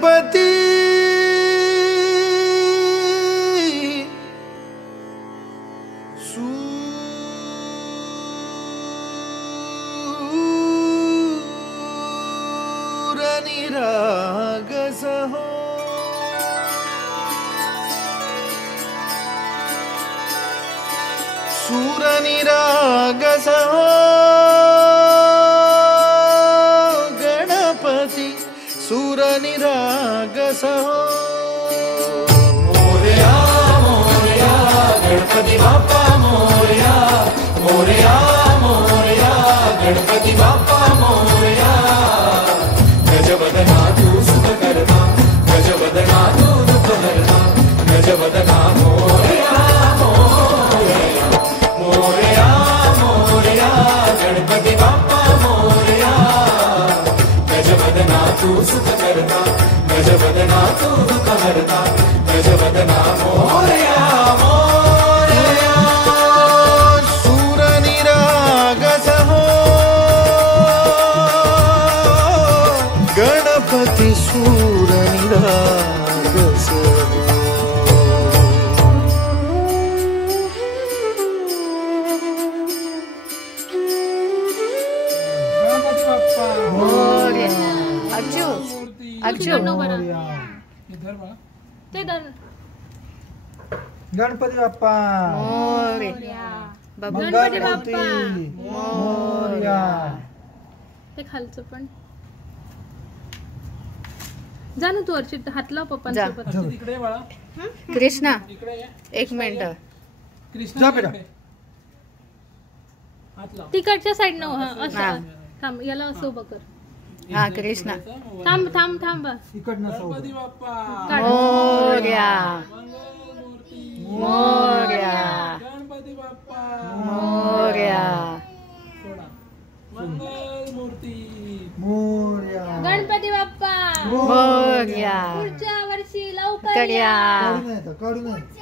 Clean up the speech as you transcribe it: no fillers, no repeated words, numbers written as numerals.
गणपती सूरनिरागसः सूरनिरागसः गणपति सूरनिरागसः मोरया मोरया गणपति बाप्पा मोरया मोरया मोरया गणपति बाप्पा मोरया गजवदना तू सुखकर्ता गजवदना तू दुःखहर्ता गजवदना मोरया मोरया मोरया गणपति बाप्पा मोरया गजवदना तू सुखकर्ता गजवदना तू दुःखहर्ता गजवदना मोरया मोरया सूरनिरागसः गणपति सूरनिरागसः गणपती बाप्पा गणपती बाप्पा मोरया ते खालचं पण जा ना तू अर्चित हात लाव पप्पांसोबत इकडे बाळा कृष्णा इकडे एक मिनिट कृष्णा जा बेटा. हात लाव तिकडच्या साईड न असं थांब याला असं उभं कर हा कृष्णा थांब थांब थांब इकडनं गणपती बाप्पा मोरया मंगलमूर्ती मोरया गणपती बाप्पा मोरया सोडा मंगलमूर्ती मोरया गणपती बाप्पा मोरया पुढच्या वर्षी लवकर कड्या काढू नये